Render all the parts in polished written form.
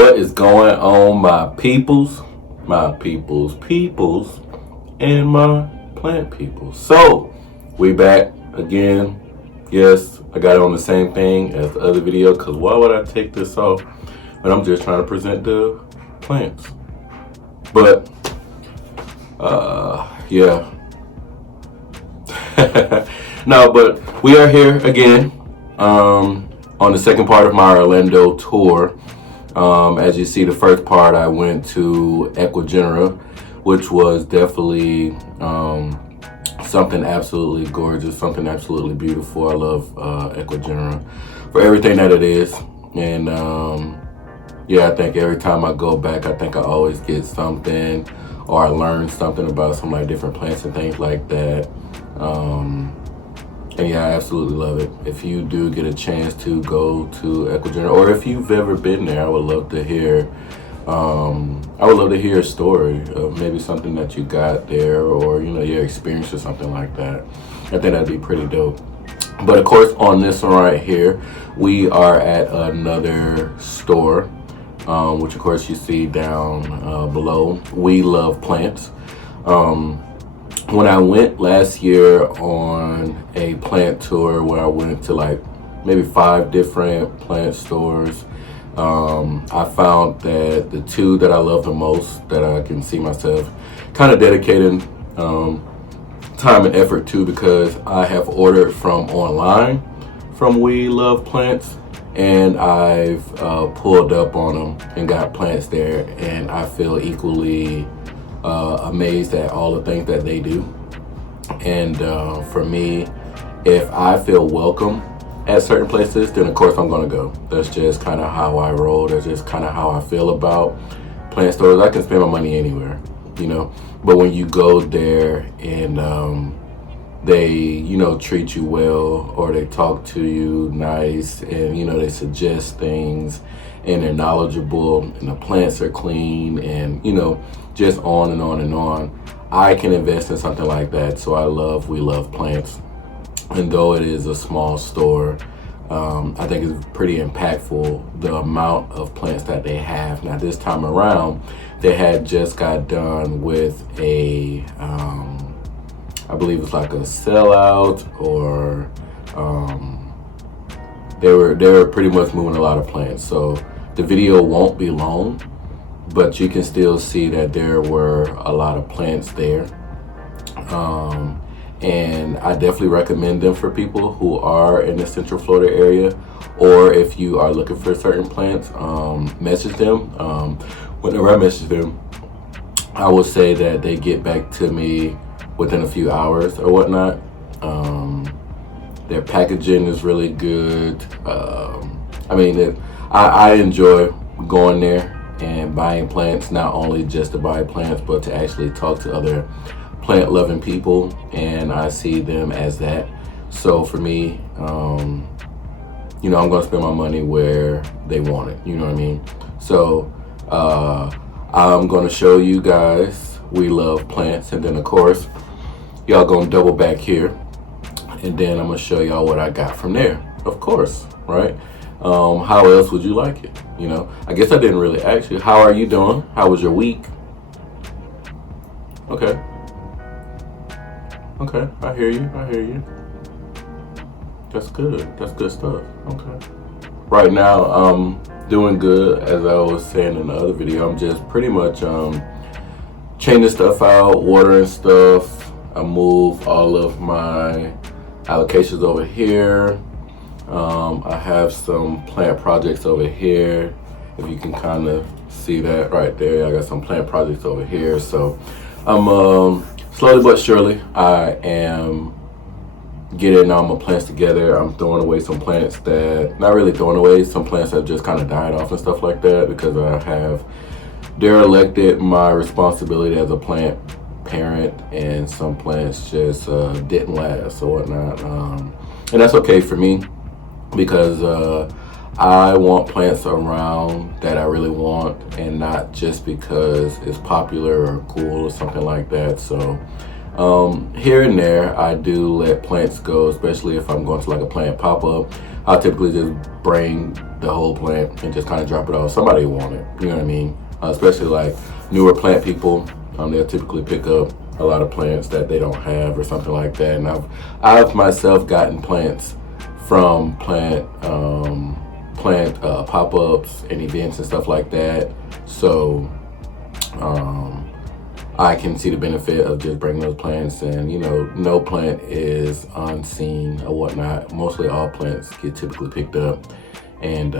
What is going on, my peoples, and my plant people? So, we back again. Yes, I got it on the same thing as the other video, because why would I take this off when I'm just trying to present the plants? But, yeah. No, but we are here again on the second part of my Orlando tour. As you see, the first part I went to Ecuador, which was definitely something absolutely gorgeous, something absolutely beautiful. I love Ecuador for everything that it is. And yeah, I think every time I go back, I think I always get something, or I learn something about some like different plants and things like that. And yeah, I absolutely love it. If you do get a chance to go to Ecuador, or if you've ever been there, I would love to hear. A story of maybe something that you got there, or your experience or something like that. I think that'd be pretty dope. But of course, on this one right here, we are at another store, which of course you see down below. We Love Plants. When I went last year on a plant tour where I went to like maybe 5 different plant stores, I found that the 2 that I love the most, that I can see myself kind of dedicating time and effort to, because I have ordered from online from We Love Plants, and I've pulled up on them and got plants there, and I feel equally amazed at all the things that they do. And for me, if I feel welcome at certain places, then of course I'm gonna go. That's just kind of how I roll. That's just kind of how I feel about plant stores. I can spend my money anywhere, but when you go there and they treat you well, or they talk to you nice, and they suggest things, and they're knowledgeable, and the plants are clean, and just on and on and on, I can invest in something like that. So I love We Love Plants. And though it is a small store, I think it's pretty impactful, the amount of plants that they have. Now this time around, they had just got done with a, I believe it's like a sellout, or they were pretty much moving a lot of plants. So the video won't be long, but you can still see that there were a lot of plants there. And I definitely recommend them for people who are in the Central Florida area, or if you are looking for certain plants, message them. Whenever I message them, I will say that they get back to me within a few hours or whatnot. Their packaging is really good. I enjoy going there and buying plants, not only just to buy plants, but to actually talk to other plant loving people, and I see them as that. So for me, I'm gonna spend my money where they want it, you know what I mean? So I'm gonna show you guys We Love Plants, and then of course y'all gonna double back here, and then I'm gonna show y'all what I got from there, of course, right? How else would you like it? I guess I didn't really ask you. How are you doing? How was your week? Okay, I hear you. That's good stuff. Okay. Right now, I'm doing good. As I was saying in the other video, I'm just pretty much changing stuff out, watering stuff. I move all of my allocations over here. I have some plant projects over here. If you can kind of see that right there, I got some plant projects over here. So I'm slowly but surely, I am getting all my plants together. I'm throwing away some plants that, not really throwing away, some plants that just kind of died off and stuff like that, because I have derelicted my responsibility as a plant parent, and some plants just didn't last or whatnot. And that's okay for me, because I want plants around that I really want, and not just because it's popular or cool or something like that. So here and there, I do let plants go, especially if I'm going to like a plant pop-up. I'll typically just bring the whole plant and just kind of drop it off. Somebody will want it, you know what I mean? Especially like newer plant people, they'll typically pick up a lot of plants that they don't have or something like that. And I've myself gotten plants from plant pop-ups and events and stuff like that. So I can see the benefit of just bringing those plants in. You know, no plant is unseen or whatnot. Mostly all plants get typically picked up. And,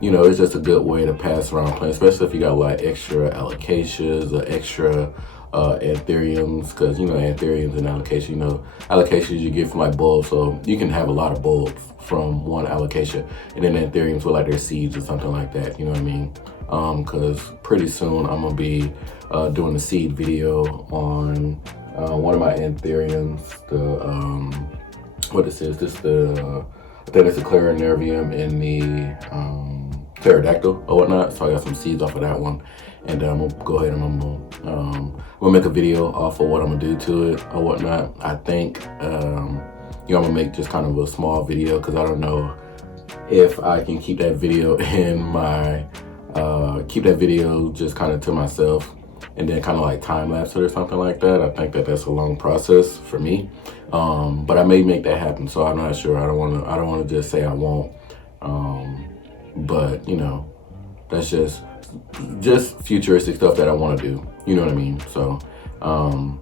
you know, it's just a good way to pass around plants, especially if you got like extra alocasias or extra anthuriums, because, you know, anthuriums and alocasia, you know, alocasias you get from like bulbs. So you can have a lot of bulbs from one alocasia, and then anthuriums with like their seeds or something like that, you know what I mean? Because pretty soon I'm going to be doing a seed video on one of my anthuriums, what is this? I think it's the Clarinervium and the pterodactyl or whatnot. So I got some seeds off of that one, and I'm gonna go ahead and I'm gonna make a video off of what I'm gonna do to it or whatnot. I think you know, I'm gonna make just kind of a small video because I don't know if I can keep that video in my keep that video just kind of to myself and then kind of like time lapse it or something like that. I think that that's a long process for me, but I may make that happen. So I'm not sure. I don't want to just say I won't. But you know, that's just futuristic stuff that I want to do. You know what I mean? So I'm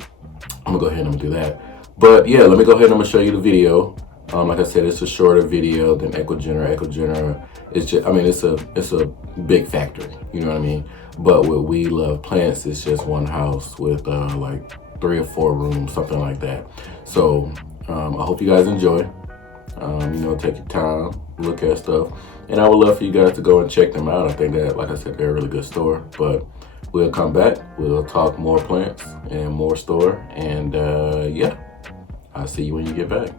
gonna go ahead and I'm gonna do that. But yeah, let me go ahead and I'm gonna show you the video. Like I said, it's a shorter video than Ecuagenera. Ecuagenera is just, I mean, it's a big factory. You know what I mean? But with We Love Plants, it's just one house with like 3 or 4 rooms, something like that. So I hope you guys enjoy. You know, take your time, look at stuff, and I would love for you guys to go and check them out. I think that, like I said, they're a really good store. But we'll come back, we'll talk more plants and more store, and yeah, I'll see you when you get back.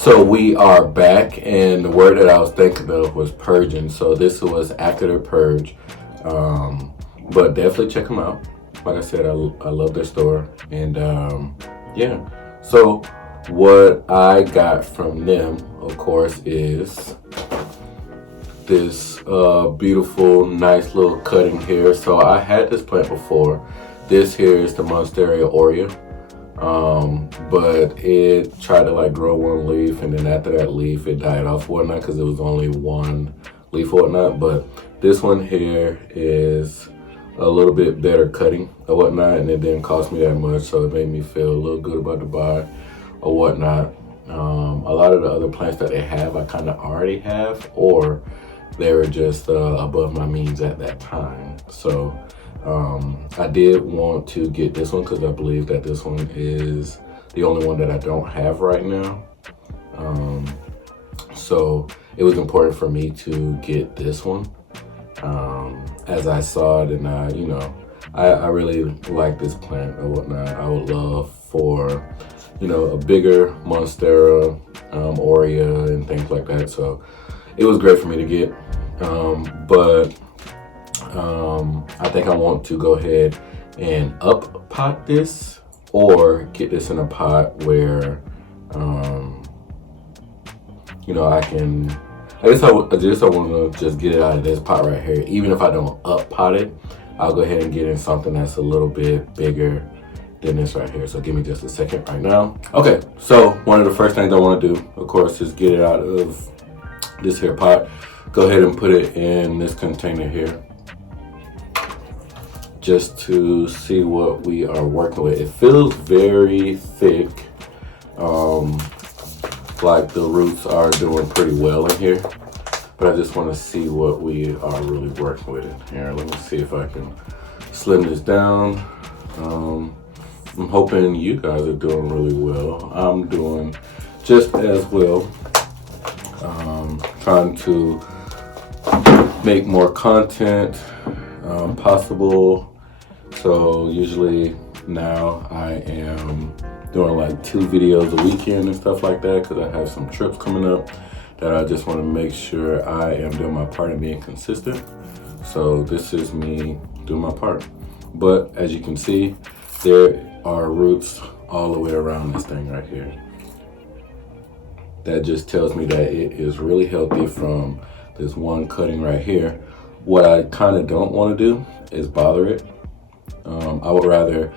So we are back, and the word that I was thinking of was purging. So this was after the purge, but definitely check them out. Like I said, I love their store, and yeah. So what I got from them, of course, is this beautiful, nice little cutting here. So I had this plant before. This here is the Monstera aurea, but it tried to like grow one leaf, and then after that leaf, it died off whatnot because it was only one leaf or whatnot. But this one here is a little bit better cutting or whatnot, and it didn't cost me that much, so it made me feel a little good about the buy or whatnot. A lot of the other plants that they have, I kind of already have, or they were just above my means at that time. So I did want to get this one because I believe that this one is the only one that I don't have right now. So it was important for me to get this one. As I saw it, and I really like this plant or whatnot. I would love for, a bigger Monstera aurea and things like that. So it was great for me to get, but I think I want to go ahead and up pot this, or get this in a pot where I guess I want to just get it out of this pot right here. Even if I don't up pot it, I'll go ahead and get in something that's a little bit bigger than this right here. So give me just a second right now. Okay, so one of the first things I want to do, of course, is get it out of this here pot. Go ahead and put it in this container here, just to see what we are working with. It feels very thick. Like the roots are doing pretty well in here, but I just want to see what we are really working with in here. Let me see if I can slim this down. I'm hoping you guys are doing really well. I'm doing just as well. Trying to make more content possible. So usually now I am doing like 2 videos a weekend and stuff like that, because I have some trips coming up that I just want to make sure I am doing my part and being consistent. So this is me doing my part. But as you can see, there are roots all the way around this thing right here. That just tells me that it is really healthy from this one cutting right here. What I kind of don't want to do is bother it. I would rather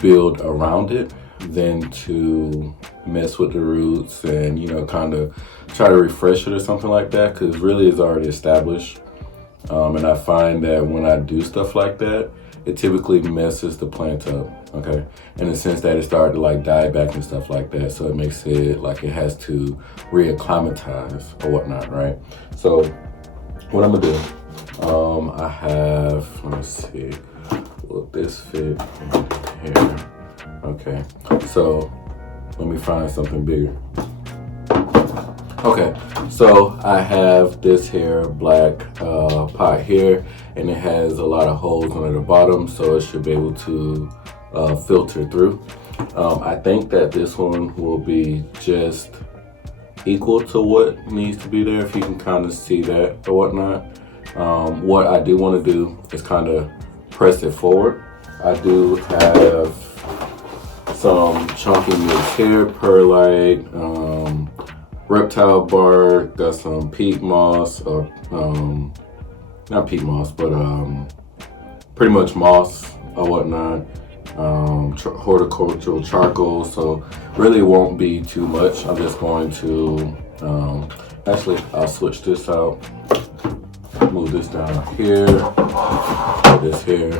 build around it than to mess with the roots and kind of try to refresh it or something like that, because really it's already established. And I find that when I do stuff like that, it typically messes the plant up, okay? In the sense that it started to like die back and stuff like that, so it makes it like it has to reacclimatize or whatnot, right? So what I'm gonna do, I have, let me see, will this fit in here? Okay, so let me find something bigger. Okay, so I have this here black pot here, and it has a lot of holes under the bottom, so it should be able to filter through. I think that this one will be just equal to what needs to be there, if you can kind of see that or whatnot. What I do want to do is kind of press it forward. I do have some chunky mix here, perlite, reptile bark, got some peat moss, or not peat moss, but pretty much moss or whatnot, horticultural charcoal. So really won't be too much. I'm just going to actually I'll switch this out, move this down here, put this here,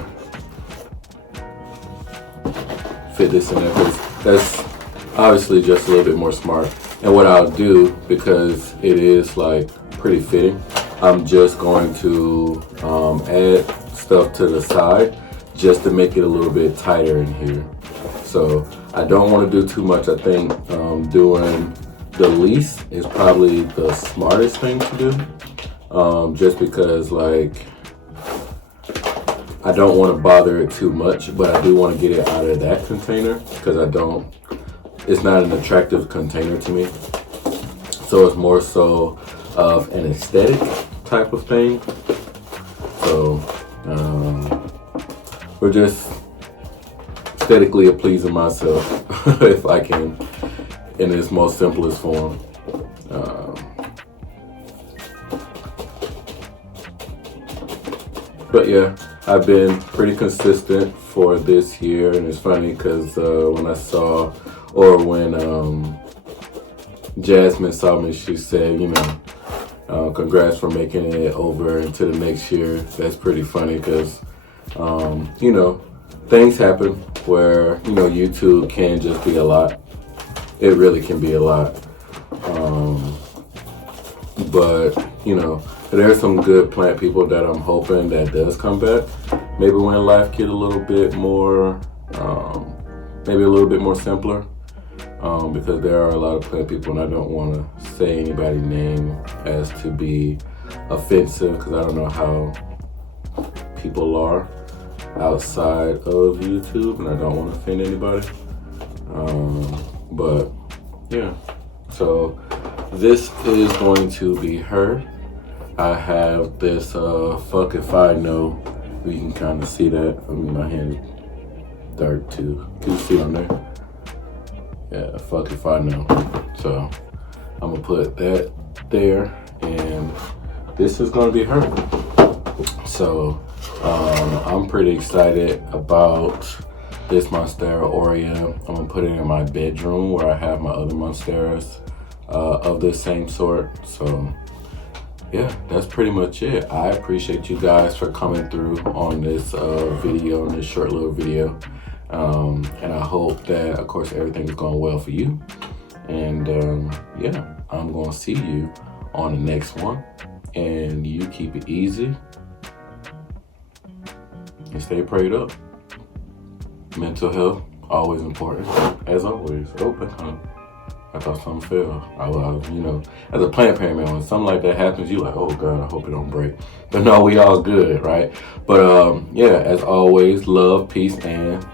fit this in there, because that's obviously just a little bit more smart. And what I'll do, because it is like pretty fitting, I'm just going to add stuff to the side just to make it a little bit tighter in here. So I don't want to do too much. I think doing the least is probably the smartest thing to do, just because like I don't want to bother it too much, but I do want to get it out of that container, because it's not an attractive container to me. So it's more so of an aesthetic type of thing. So we're just aesthetically pleasing myself if I can, in its most simplest form. But yeah, I've been pretty consistent for this year, and it's funny because when I saw, or when Jasmine saw me, she said, you know, congrats for making it over into the next year. That's pretty funny because, you know, things happen where, you know, YouTube can just be a lot. It really can be a lot. But, you know, there's some good plant people that I'm hoping that does come back. Maybe when life get a little bit more, maybe a little bit more simpler. Because there are a lot of plant people, and I don't want to say anybody's name as to be offensive, because I don't know how people are outside of YouTube, and I don't want to offend anybody. But yeah, so this is going to be her. I have this fuck if I know. You can kind of see that. I mean, my hand is dark too. Can you see on there? Yeah, fuck if I know. So I'm gonna put that there, and this is gonna be her. So I'm pretty excited about this Monstera aurea. I'm gonna put it in my bedroom where I have my other Monsteras of the same sort. So yeah, that's pretty much it. I appreciate you guys for coming through on this video, on this short little video. And I hope that, of course, everything is going well for you. And yeah, I'm going to see you on the next one. And you keep it easy and stay prayed up. Mental health, always important, as always. Oh, I thought something fell. I was, you know, as a plant parent, man, when something like that happens, you like, oh God, I hope it don't break. But no, we all good, right? But yeah, as always, love, peace, and